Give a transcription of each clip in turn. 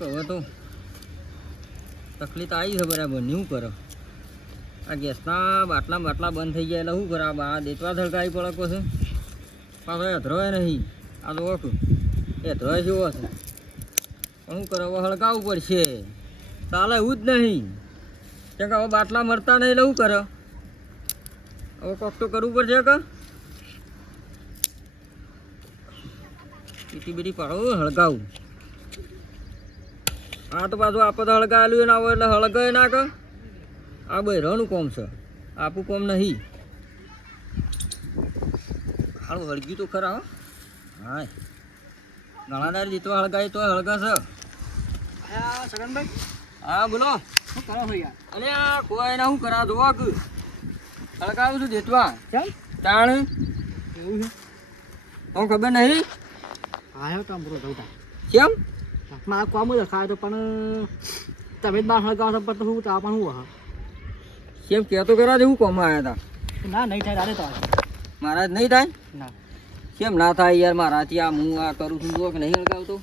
હવે તો તકલીફ આવી છે બરાબર શું કરો આ ગેસના બાટલા બંધ થઈ ગયા એટલે શું કરે આ દેતવા ધડકાવી પડે પછી પાછો એધરોય નહીં આ તો ઓક એધરોય જેવો છે શું કરે હવે હળગાવવું પડશે ચાલે એવું જ નહીં કેમ કે હવે બાટલા મળતા નહીં એટલે શું કરે હવે કોક તો કરવું પડશે કે પીટી બીટી પાડો હળગાવું આ તો પાછું આપણે તો હળગાવેલું ના હોય એટલે હળગાય ના કે આ બહેરાનું કોમ છે આપું કોમ નહીં હારું હળગ્યું તો ખરા હા ઘણા દાર જીતવા હળગાય તો હળગાશે સગનભાઈ હા બોલો શું કરો છો યાર? અરે આ કોઈ ના શું કરા જોવા કે હળગાવું છું જીતવા કેમ તાણ એવું છે? તો ખબર નહીં હા હે કામ પૂરો થતા કેમ મારા કોમ જ ખાય તો પણ તમે જ બાર હળગાવો છો પણ તો શું તો પણ શું હા કેમ કહેતો કરા જેવું કોમ આવ્યા હતા ના નહીં થાય દાદે તો મારા જ નહીં થાય ના કેમ ના થાય યાર મારાથી આ હું આ કરું છું જો કે નહીં હળગાવતો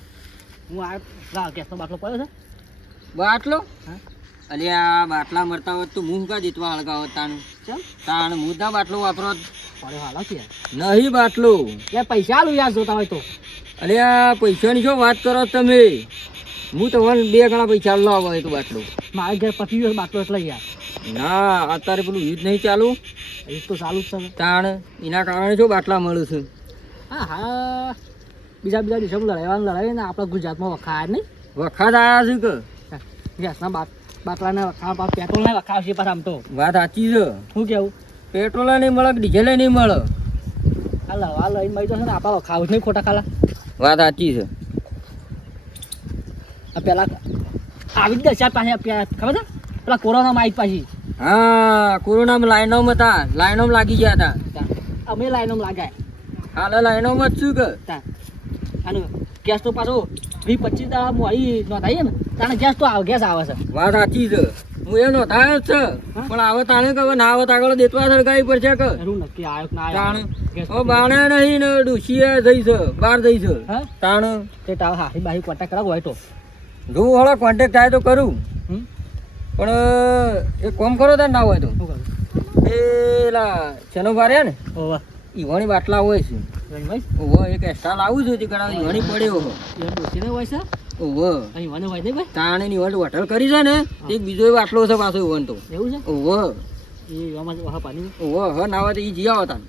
હું આ લા ગેસનો બાટલો પડ્યો છે બાટલો હા અરે આ બાટલા મળતા હોત તો હું કા જીતવા હળગાવો તાણ કેમ તાણ હું ના બાટલો વાપરો પડ્યો હાલો કે નહીં બાટલો યાર પૈસા આલું યાર જોતા હોય તો અરે આ પૈસાની શું વાત કરો તમે હું તમને 2 ગણા પૈસા લાવો હોય તો બાટલો મારે ઘેર પતી ગયો બાટલો એટલે યાર ના અત્યારે પેલું યુદ્ધ નહીં ચાલુ એ તો ચાલુ જ છે તાણ એના કારણે શું બાટલા મળે છે હા હા બીજા દેશોમાં લડાઈ ને આપણા ગુજરાતમાં વખાય નહીં વખાત આવ્યા છે કે ગેસના બાટલાને વખાવા પેટ્રોલને વખાવશે પાછા આમ તો વાત સાચી છે શું કેવું પેટ્રોલ નહીં મળે કે ડીઝલ નહીં મળે આ લવા લઈને મળી જશે ને આપણે વખાવું જ નહીં ખોટા ખાલા વાત સાચી છે આ પેલા આવી જ દશા પાછી ખબર છે પેલા કોરોનામાં આવી પાછી હા કોરોનામાં લાઈનોમાં હતા લાઈનોમાં લાગી ગયા હતા અમે લાઈનમાં લાગ્યા હાલ લાઈનોમાં જ છું કે અને ગેસ તો પાછો 20-25 દાડા મોડી નોંધાઈએ ને તાણે ગેસ આવે છે વાત સાચી છે હું એ નોંધાયો જ છે પણ આવે તાણે કે હવે ના આવે તો આગળ દેતવા સરકારી પડશે કે એવું નક્કી આવ્યો કે ના તાણ આવ્યો હવે બાણે નહીં ને ડુસીએ જઈ છે બહાર જઈ છે હા તાણ તે તાવ હાથી બાહી કોન્ટેક્ટ કરાવો હોય તો જોઉં હળો કોન્ટેક્ટ થાય તો કરું હમ પણ એક કોમ કરો તાર ના હોય તો શું કરું પેલા ચનો ભારે ને ઓવા ઈવાણી બાટલા હોય છે રણભાઈ ઓહો એક એક્સ્ટ્રા લાવું છું તે ઘણા ઈવાણી પડ્યો ઓહો એ ડોસીને હોય છે ઓહો અહીં મને હોય નહીં ભાઈ તાણેની હોટલ કરી છે ને એક બીજો બાટલો છે પાછો ઈવન તો એવું છે ઓહો એ એવામાં વહા પાણી ઓહો હવે ના હોય તો એ જીયા હતા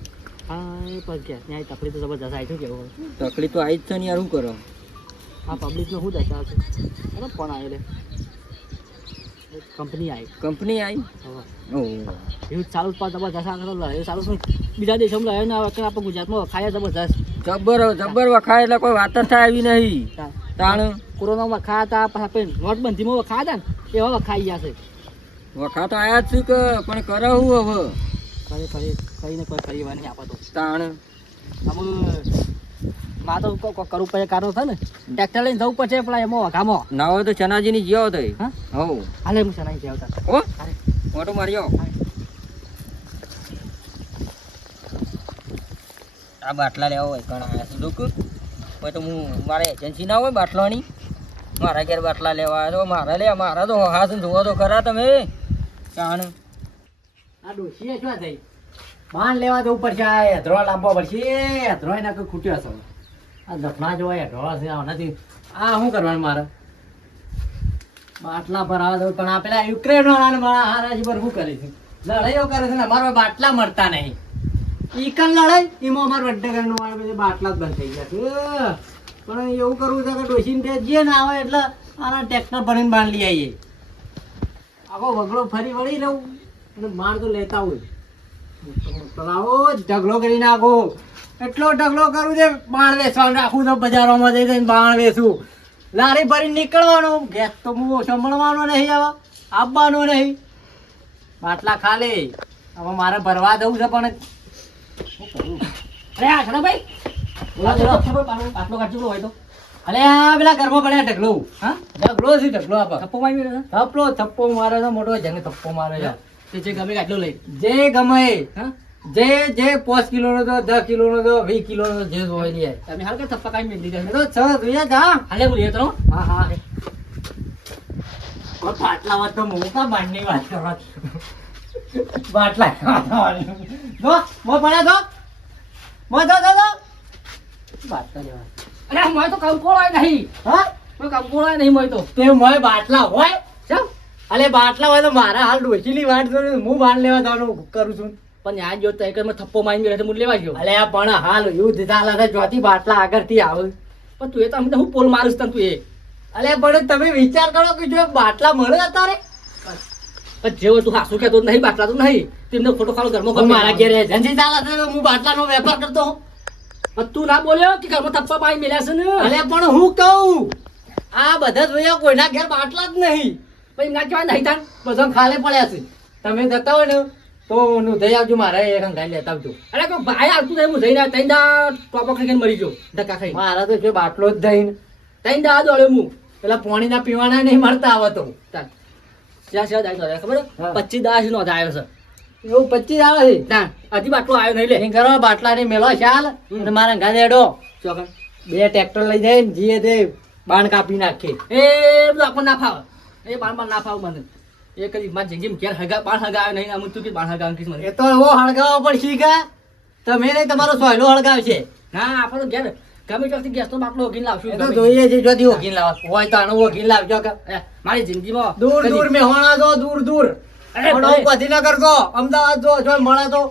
હા એ પણ કે ત્યાં તકલીફ તો જબરદસ્ત આવી છે કેવું તકલીફ તો આવી જ છે ને યાર શું કરો આ પબ્લિકનો શું દશા છે અરે ફોન આવેલે કંપની આવી કંપની આવી હવે ઓહો એવું ચાલુ જ પાસ જબરદસ્ત આગળ લડાઈ ચાલુ છે બીજા દેશોમાં લડાઈ ના આવે આપણે ગુજરાતમાં ખાયા જબરદસ્ત જબ્બર વખાય એટલે કોઈ વાત જ થાય એવી નહીં તાણ કોરોનામાં ખાયા હતા પછી આપણે નોટબંધીમાં વખાયા હતા ને એવા વખાઈ ગયા છે વખા તો આયા જ છું કે પણ કરે હું હવે કરીને કોઈ કરીવા નહીં આપતો તાણ અમુક માં તો કરવું પડે કારણ છે ને ટ્રેક્ટર લઈને જવું પડશે પેલા એમાં વખામાં ના હોય તો ચનાજીની જીઓ થઈ હા હવ હાલે હું શનાઈ ગયા હતા ઓ ઓટો મારી આવો આ બાટલા લેવા હોય ઘણા આવ્યા છે લોકો હોય તો હું મારે એજન્સી ના હોય બાટલાની મારા ઘેર બાટલા લેવા આવ્યા તો મારા તો હાસ જોવો તો ખરા તમે તાણ આ ડોશીએ શું થઈ બાણ લેવા જવું પડશે આ હેધરો લાંબો પડશે હેધરો ના કોઈ ખૂટ્યો હશે આ દફના જોવા હેધરો છે નથી આ શું કરવાનું મારે બાટલા ભરાવા દઉં પણ આ પેલા યુક્રેન વાળાને મારા હારાજી પર શું કરે છે લડાઈઓ કરે છે ને અમારા બાટલા મળતા નહીં ઈકન લડાઈ એમાં અમારે વડ્ડેગરનું વાળા બાટલા જ બંધ થઈ ગયા છે પણ એવું કરવું છે કે ડોશીને જે ના આવે એટલે આના ટ્રેક્ટર ભરીને બાંધ લઈ આવીએ આખો વગડો ફરી વળી લઉં અને માર તો લેતા હોય આવો ઢગલો કરી નાખો એટલો ઢગલો કરું છે બાણ વેચવાનું રાખું તો બજારોમાં જઈ જઈને બાણ વેચું લારી ભરીને નીકળવાનું ગેસ તો હું સંભળવાનો નહીં હવે આપવાનો નહીં બાટલા ખાલી હવે મારે ભરવા દઉં છે પણ અરે આ ખરા ભાઈ બાટલો કાઢજો હોય તો અરે આ પેલા ઘરમાં પડ્યા ઢગલો હા ઢગલો છે ઢગલો આપ થપ્પો મારી થપ્પો મારે છે મોટો જંગ થપ્પો મારે છે જે ગમે કાઢલો લઈ જે ગમે હા જે 5 કિલોનો તો 10 કિલોનો તો 20 કિલોનો જે હોય લે તમે હાલ કે થપ્પા કાઈ મેલી દે તો છ જોયા જા હાલે બોલીએ તો હા હા બાટલા વાત તો મોટા બાંધની વાત કરો બાટલા જો મો પડ્યા તો મો જો બાટલા લેવા અરે મોય તો કંકોળો નહીં હા કોઈ કંકોળો નહીં મોય તો તે મોય બાટલા હોય ચમ અલે બાટલા હોય તો મારા હાલ ડોશીની વાટ જોઈને હું બાણ લેવા જવાનું કરું છું પણ યાર જો તો એકમાં થપ્પો મારી મેરે હું લેવા ગયો અલે પણ હાલ યુદ્ધ ચાલે છે ચોથી બાટલા આગળથી આવે પણ તું એ તો હું પોલ મારું તને તું એ અલે પણ તમે વિચાર કરો કે જો બાટલા મળે અત્યારે પણ જેવો તું હાસુ કહેતો નહીં બાટલા તો નહીં તેમને ખોટો ખાલો ઘરમાં મારા ઘેર એજન્સી ચાલે છે તો હું બાટલાનો વેપાર કરતો હોઉં. પણ તું ના બોલ્યો કે ઘરમાં થપ્પા મારી મેલ્યા છે ને અલે પણ હું કહું આ બધા જોયા કોઈના ઘેર બાટલા જ નહીં પછી ના કહેવાય નહીં તાન બધા ખાલે પડ્યા છે તમે જતા હોય ને તો નું થઈ આવજો મારે એક અંગાઈ લેતા આવજો અરે કોઈ ભાઈ આવતું નહીં હું જઈને તઈ દા ટોપો ખાઈને મરી ગયો ધક્કા ખાઈ મારા તો જો બાટલો જ થઈને તઈ દા દોડ્યો હું પેલા પાણીના પીવાના નહીં મળતા આવે તો તાન જ્યાં જ્યાં દાઈ નોંધાય ખબર હા. 25 નોંધાયો છે એવું 25 આવે છે તાન હજી બાટલો આવ્યો નહીં લે એમ કરો બાટલાની મેલો ચાલ અને મારા ઘા દેડો ચોકન 2 ટ્રેક્ટર લઈ જાય ને જીએ તે બાણ કાપી નાખે એ બધું આપણને ના ફાવે એ બાણ ના ફાવે મને એ કદી મારી જિંદગી ઘેર હગા બાણ હગા આવ્યો નહીં આમ તું કે બાણ હગા કીસ મને એ તો એવો હળગાવો પડશે કે તમે નહીં તમારો સોયલો હળગાવશે ના આપણે તો ઘેર ગમે ત્યાંથી ગેસનો બાટલો ઓગીને લાવશું એ તો ગમે. જોઈએ છે જોથી ઓગીન લાવવા હોય તો આનો ઓગીન લાવજો કે એ, મારી જિંદગીમાં દૂર કદી- દૂર મેહોણા જો દૂર દૂર અરે પણ ભાઈ. હું બધી ના કરતો અમદાવાદ જો જો મળે તો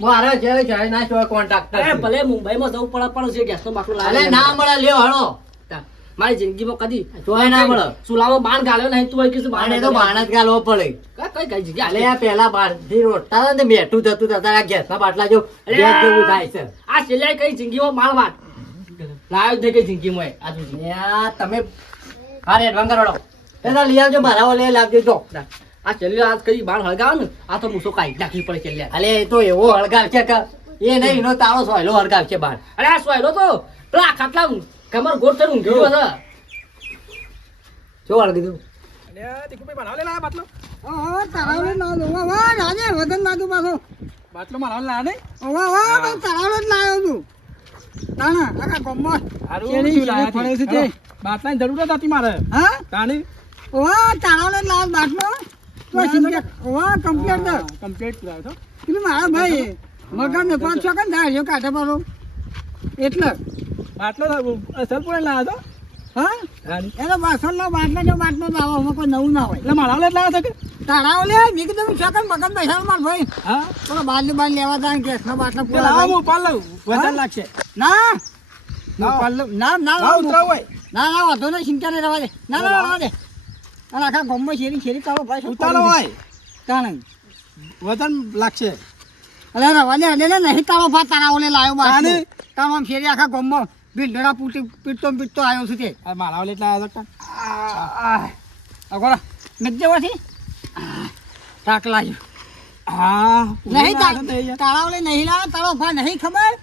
મારે છે જાય ના છો અરે કોન્ટ્રાક્ટર ભલે મુંબઈમાં જવું પડે પણ છે ગેસનો બાટલો અલે લાવે ના મળે લ્યો હળો મારી જિંદગીમાં કદી જોય ના મળે સુલાવો બાણ ગાલ્યો નહીં તું કીધું બાણે તો બાણ જ ગાલવો પડે કઈ કઈ જગ્યા અલે આ પેલા બારથી રોટતા હતા ને બેઠું થતું હતા આ ગેસના બાટલા જો ગેસ જેવું થાય છે આ છેલ્લે કઈ જિંદગીમાં માળ વાત લાવ્યો થઈ ગઈ જિંદગીમાં એ આજુ સુધી. યા તમે હારે એડવાન્સ કરોડો પેલા લઈ આવજો મારા ઓલે લાવજો જો આ છેલ્લે આ કઈ બાણ હળગાવે ને આ તો મૂસો કાઢી નાખવી પડે છેલ્લે અલે એ તો એવો હળગાવ છે કે એ નહીં એનો તારો સોયલો હળગાવ છે બાર અરે આ સોયલો તો પેલા ખાટલા કમર ગોળ થઈને ઊંઘ્યો છે શું હળગી દઉં બાટલો મારા લાયા નહીં હારું શું લાયા છે? બાટલાની જરૂર જ હતી મારે તાણી કમ્પ્લીટ કરાયો છો એટલે બાટલો અસલ પણ લાયા છો હા તાણી એનો બાસણનો બાટલો જો બાટલો જ આવો એમાં કોઈ નવું ના હોય એટલે મારા ઓલે જ લાયા છો કે તારાઓ લે મેં કીધું છોકન બગન બેસાડ માર ભાઈ હા પેલો બાજુ બાજુ લેવા જાય ગેસનો બાટલો તે લાવો હું પાલ લઉં વજન લાગશે ના ના ના લાવ ઉતરાવ હોય ના ના વાંધો નહીં ચિંતા નહીં રહેવા દે ના ના રહેવા દે અને આખા ગમમાં શેરી ચાલો ભાઈ શું ઉતારો હોય તાણે વજન લાગશે અરે રવા દે અલે નહીં તારો ભાત તારા ઓલે લાવ્યો બાટલો તાને? તારો આમ શેરી આખા ગમમાં ભીંડડા પીટતો આવ્યો છું તે આ મારા ઓલે જ લાયા છો અગોરા મેં જવાથી તાક લાગ્યો હા નહીં તારા ઓલે નહીં લાવ્યો તારો ભા નહીં ખબર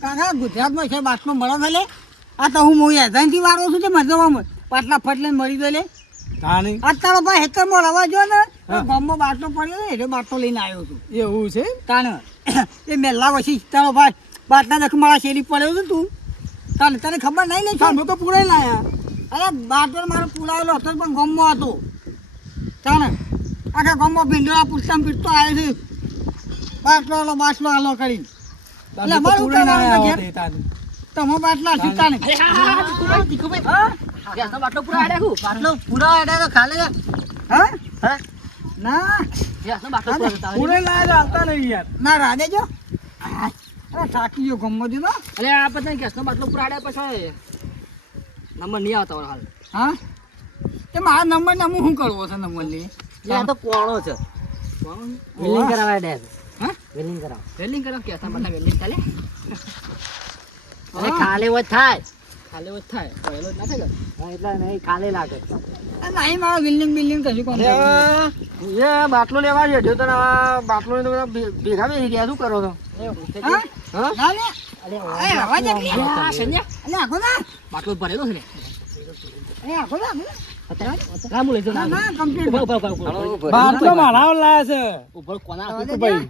કાકા ગુજરાતમાં છે બાટલો મળે ભલે આ તો હું એજાનથી વાળો છું તે મજામાં પાટલા ફટ લઈને મળી ગયો લે તાણી આ તારો ભાઈ હેતરમાં રવા જો ને ગામમાં બાટલો પડ્યો ને એટલે બાટલો લઈને આવ્યો છું એવું છે તાને એ મેલા પછી તારો ભાઈ બાટલા દેખ મારા શેરી પડ્યો છે તું તને તને ખબર નહીં ને અમે તો પૂરા લાયા અરે બાટલો મારો પુરાવેલો હતો પણ ગામમાં હતો તાને આખા ગામમાં ભીંડોળા પૂછતા પીટતો આવ્યો છે બાટલો આલો કરીને એટલે અમારું પૂરા કરવાનું લાયા ઘેર. હોતે તાણી તમે બાટલા સીતા ને અરે હા દીકુભાઈ ગેસનો બાટલો પૂરા આડ્યા હું બાટલો પૂરા એડા તો ખાલે જા હા હા ના ગેસનો બાટલો પૂરા હતા. પૂરા લાયા તો હાલતા નહીં યાર ના રાધે જો અરે થાકી ગયો ગમો જો ના અરે આ બધા ગેસનો બાટલો પૂરા આડ્યા પછી નંબર નહીં આવતા હોય હાલ હા તે મારા નંબર ને હું શું કરવો છે નંબર લઈ આ તો કોણો છે વિલિંગ કરાવાય દે હા વિલિંગ કરાવ વેલ્ડિંગ કરો ગેસના બાટલા વેલ્ડિંગ ચાલે અરે ખાલે હોય થાય ખાલી એવું જ થાય પહેલો જ ના થાય ને. હા, એટલે નહીં ખાલે લાગે નહીં મારા બિલ્ડિંગ બિલ્ડિંગ કશું કોણ એ બાટલો લેવા છે જો તને બાટલો ભેગા બેસી ગયા શું કરો છો હા ના લે એ રવા દે પ્લીઝ. આ સંજ્ઞા અલે આખો ના બાટલો ભરેલો છે ને એ આખો ના રામુ લઈ જાઓ ના ના ના કમ્પ્લીટ ઉભો બાટલો મારા ઓલે લાયા છે ઉભો કોના દીકુભાઈ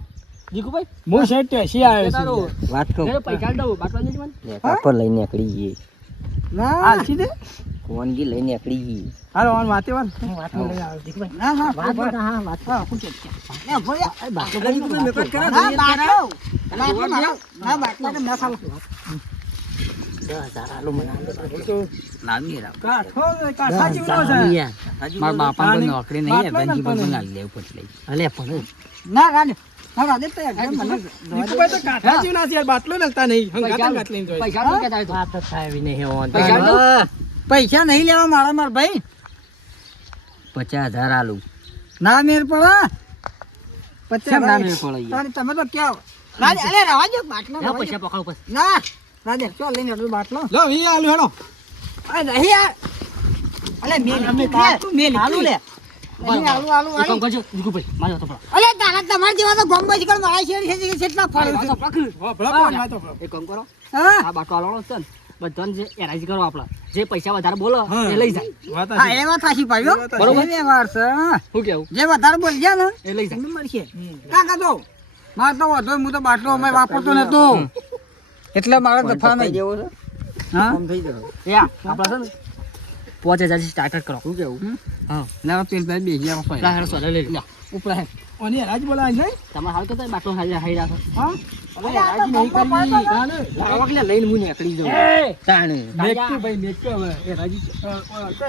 દીકુભાઈ હું શેઠ ટેસી આવ્યો છું વાત કહું પૈસા દઉં બાટલો લઈ જવાનું કાપડ લઈને નીકળી ગઈ ના હાલશી દે કોનગી લઈને નીકળી ગઈ. હાલો આન વાતે વાત ના ના વાત વાત હા વાત હા શું કે છે ને ભોળ્યા બાટલો કરી તું મેકઅપ કરે ના બાટલો ના બાટલો કે ના ખાલો લાવી રાવ. કાઠા જીવનો છે મારા બાપા કોઈ નોકરી નહીં બાટલો બેનજી નતો પર ને. લાવી લેવું પડે. અલે પણ ના રાજ ના રાજ તો એકદમ મને દીકુભાઈ તો કાઠા જીવના છે યાર બાટલો નલતા નહીં હંગાત હંગાત લઈને જોઈ પૈસા તો કહેતા હોય વાત જ થાય એવી નહીં હોવાનું. પૈસા તો પૈસા નહીં લેવા મારા ભાઈ 50,000 આલું. ના મેર પડે કેમ ના મેળ પડે યાર? તારી તમે તો ક્યાં રાજ અરે રવા જો બાટલો લે રવા પૈસા દ્યો. પકડો પછી. ના રાજ ચો લઈને આટલું બાટલો લો વી આલુ હેડો અરે નહીં યાર અલે મેલ તું મેલ આલુ લે નહીં આલુ આલુ એક કામ કરજો દીકુભાઈ મારો તો અલે તારા તમાર જેવા તો ગોમ્બે શિકર મારા શેરી છે કેટલા ફળ છે હો ભલા કોણ વાતો કરો એક કામ કરો હા આ બાટલો આલવાનો છે ને બધાને જે એરાજી કરો આપણે જે પૈસા વધારે બોલો એ લઈ જાય વાત હા એમાં થાશી પાડ્યો બરોબર. એ વાર છે શું કેવું જે વધારે બોલ જા ને એ લઈ જાય તમને મળશે કાકા તો માર તો વધો હું તો બાટલો અમે વાપરતો નતો એટલે મારે દફા થઈ નહીં જવો છે. હા આમ થઈ જવો. એ આપણે છે ને 5,000 થી સ્ટાર્ટ કરો શું કેવું હા ના પેલ ભાઈ બેસી આવો લા હેડો સોલે લઈ લે ઉપર હે ઓની રાજ બોલાય છે તમારે હાલ તો બાટલો હાઈ હાઈ રાખો હા અરે રાજી નહીં કરી લાવા કે લઈને હું નીકળી જાઉં તાણ. મેકતું ભાઈ મેકતું હવે એ રાજી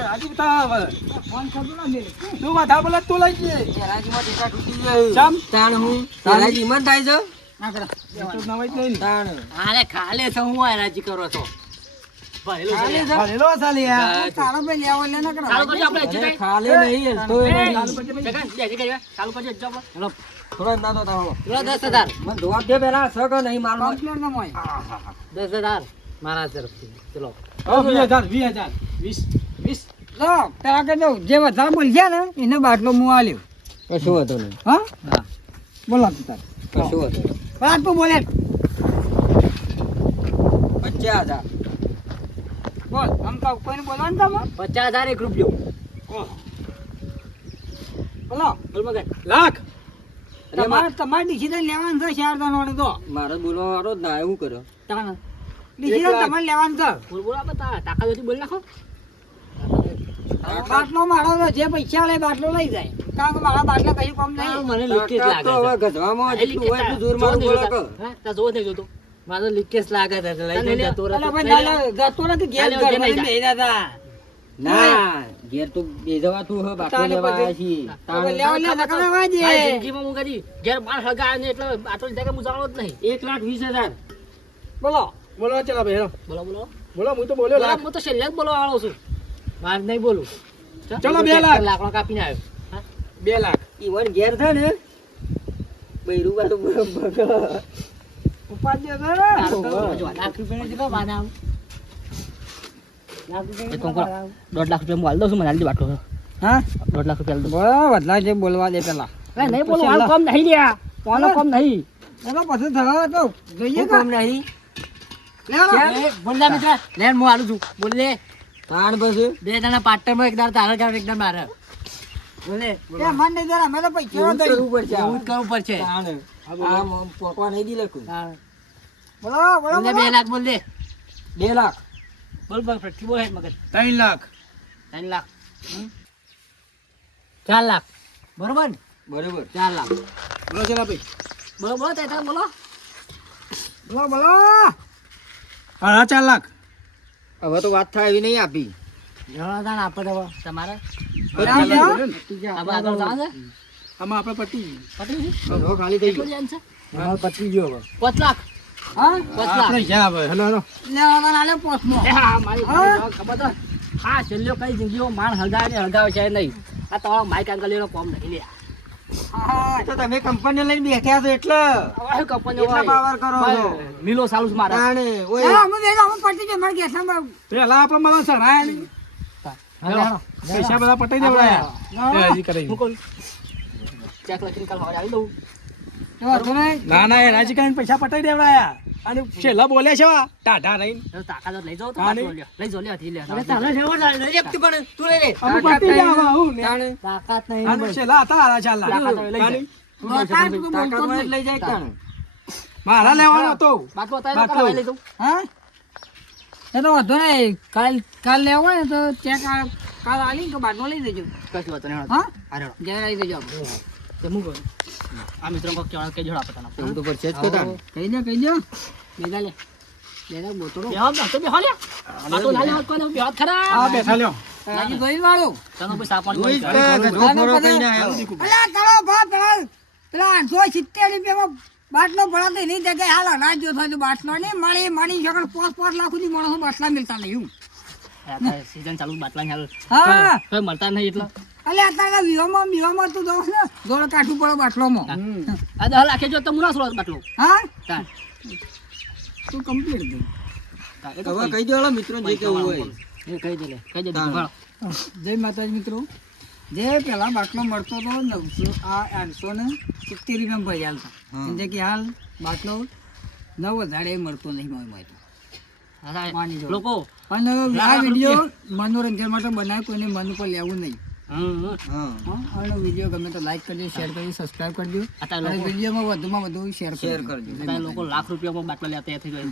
રાજી બતા હવે ફોન કરજો ને મેં તું માથા બોલા તું લઈ જઈએ એરાજીમાં ટીકા તૂટી જાય. ચમ તાણ હું એરાજી હિંમત થાય છે. ના કરા તો નવાઈ જ નહીં ને તાણ. અરે ખાલે તો હું એરાજી કરો છો ભરેલો છે લે. ભરેલો સાલી યાર તારો ભાઈ લેવો લે ના કરા ચાલુ કરજો આપણે હજી અરે કઈ ખાલે નહીં હેલતો એ નહીં. ચાલુ કરજો ભાઈ બેસી ગઈ ચાલુ કરજો હજી આપણે હેલો, થોડો ના તો તાવો. પેલો 10,000 મને જવાબ દે પેલા સગ નહીં મારવા. કમ્પ્લેન ન મોય 10,000 મારા તરફથી ચલો હો 20,000 20,000 20 લો પેલા કે દઉં જે વધારે બોલ છે ને એને બાટલો હું આલ્યો કશું હતો નહીં. હા હા, બોલો તું તાર કશું હતો નહીં. વાત તું બોલે 50,000. બોલ આમ તો કોઈને બોલવાનું તમે 50,000 એક રૂપિયો બોલો બોલ મગન લાખ તમારે તમારે ડિસિઝન લેવાનું છે ચાર દાનો તો મારે બોલવા વાળો જ ના એવું કર્યો. ડિસિઝન તમારે લેવાનું છે બોલ બોલ આપણે તાકાત હતી બોલ નાખો બાટલો મારો તો જે પૈસા લે બાટલો લઈ જાય કારણ કે મારા બાટલા કઈ કામ નહીં મને લીકેજ તાકાત લાગે તો હવે છે ગધવામાં એ જેટલું હોય એટલું જોર મારું બોલે કે. તા જોવો નહીં જોતો મારો લીકેજ લાગે છે એટલે લઈને જતો અલા રહેતો. ભાઈ ના જતો નથી ઘેર હાલે, ઘર ઘેર નહીં બેહી હતા ના, ઘેર તો બેસવાતું હે, બાટલો તાને લેવા પછી- આવ્યા છીએ. હવે લેવા લે નકર વાજે મારી જિંદગીમાં હું કદી ઘેર બાર હગાય ને એટલે આટલો લીધા કે હું જાણો જ નહીં 1,20,000. બોલો બોલો ચલા ભાઈ હેડો બોલો બોલો બોલો હું તો બોલ્યો લાખ હું તો છેલ્લે જ બોલવા વાળો છું મારે નહીં બોલું ચલો 2 લાખ લાકડો કાપીને આવ્યો 2 લાખ ઈવન ઘેર છે ને બૈરું વાળું બગડ. ઉપાડ્ય છે લાખ રૂપિયા જેટલો બાના આવું એક કામ કરો 1.5 લાખ રૂપિયા હું હાલ દઉં છું મને હાલ દે બાટલો હા 1.5 લાખ રૂપિયા હાલ દઉં બોલો બદલા જે બોલવા દે પેલા અરે નહીં બોલું હાલ કોમ નહીં લ્યા કોનો કોમ નહીં એનો પછી થયો તો જોઈએ શું કામ નહીં? લેવાનો બોલ જા મિત્ર લેન હું આલું છું બોલ લે તાણ પછી 2 જણા પાર્ટનરમાં એક દાર તારે ગાવ એક દાર મારે બોલે એ મન નહીં જરા અમે તો પૈસા એવું દઈ કરવું પડશે. એવું જ કરવું પડશે તાણ. આમ પોકવા નહીં દી લખું. બોલો બોલો બોલ લે 2 લાખ બોલ દે 2 લાખ. બોલ બોલ ફટકી બોલ હે મગજ 3 લાખ 3 લાખ 4 લાખ બરોબર ને બરોબર. 4 લાખ બોલો ચલા ભાઈ બોલો બોલો તે બોલો બોલો બોલો હા 4 લાખ હવે તો વાત થાય એવી નહીં આપી. જણાવતા આપણે હવે તમારે આપણે આગળ જવા છે આમાં આપણે પટી પતી ગયું હવે ખાલી થઈ કેટલું ગયું. ધ્યાન છે અમારે પટી ગયો હવે 5 લાખ હા 5 લાખ આપણે જ્યાં હવે હેલો હેલો લેવા નાલે પોસ્ટમાં એ હા મારી ખબર તો હા છેલ્લો કઈ જિંદગીમાં માણ હગાવે ને હગાવે છે નહીં આ તમારો માઇક અંકલીનો કોમ નહીં લે હા તો તમે કંપની લઈને બેઠ્યા છો એટલે હવે કંપની એટલા પાવર કરો છો. લીલો ચાલુ છે મારા તાણે ઓય હા અમે બેનો અમે પટી ગયો મારે ગેસમાં પેલા આપણે મને સરાય નહીં પૈસા બધા પટાઈ દેવડાયા એ હજી કરે હું કોણ ચેક લખીને કાલ સવારે આવી દઉં તો તમે ના ના એ રાજી કરીને પૈસા પટાઈ દેવડાયા અને છેલ્લા બોલ્યા છે વા ટાઢા રહીને તો તાકાત લઈ જાઓ તો હા, બાટલો નહીં. લ્યો. લઈ જાઓ લે હથી લે હવે તારે લેવો નહીં લેપતી પણ તું લઈ લે અમે પટી ગયા હું ને તાણે તાકાત નહીં અને છેલ્લા હતા હારા ચાલા તાકાત લઈ જાય. બતા તું બોલતો તાકાત જ વાળા જ નહીં. લઈ જાય તાણે. મારા લેવાનો હતો બાટલો તારે કાલ બાટલો. લઈ જાઉં હા એ તો વાંધો નહીં કાલ લેવો હોય ને તો ચેક કાલ આલી કે બાટલો લઈ દેજો કશું વાતો નહીં હા અરે ઘેર આવી દેજો આપણે. તો હું કહું આ મિત્રો કોક કહેવાનું કે જોડ આપો તને એવું તો પડશે જ કદાચ. કહી દો બેદા લે બોતડો બેહો તો બેહો લે આ તો ના લે કોઈ બેહો ખરા આ બેઠા લ્યો રાજી ધોઈ વાળો તને કોઈ સાપણ જોઈ જ કોઈ કે ગધરો ખોરો કહીને આવ્યો. અલા કરો બાપ પેલા 870 રૂપિયામાં બાટલો ભરાતો એની જગ્યાએ હાલ અનાજ જો થાય તો બાટલો ને મણી જગણ 5 લાખ સુધી માણસો બાટલા મિલતા નહીં હું. સીઝન ચાલુ બાટલા હાલ હા કોઈ મળતા નહીં એટલા અલે અત્યારે વિવામાં તું દોસ ને ગોળ કાઠું પડે બાટલોમાં આ 10 લાખે જો તો મુના સુરત બાટલો હા તાર તું કમ્પ્લીટ દે હવે કહી દો હાલો મિત્રો જે કેવું હોય. એ કહી દે લે કહી દે ભણો જય માતાજી મિત્રો જે પેલા બાટલો મળતો હતો 870 રૂપિયામાં ભાઈ હાલતા જે કે હાલ બાટલો 9000 મળતો નહીં મોય માની જો. લોકો અને આ વિડીયો મનોરંજન માટે બનાવ્યો કોઈને મન ઉપર લેવું નહીં હા હા અને વિડીયો ગમે તો લાઈક કરજો શેર કરજો સબસ્ક્રાઇબ કરજો અત્યારે અને લોકો વિડીયોમાં વધુમાં વધુ શેર શેર કરજો કરજો. અત્યારે લોકો લાખ રૂપિયામાં બાટલા લેતા થઈ ગયો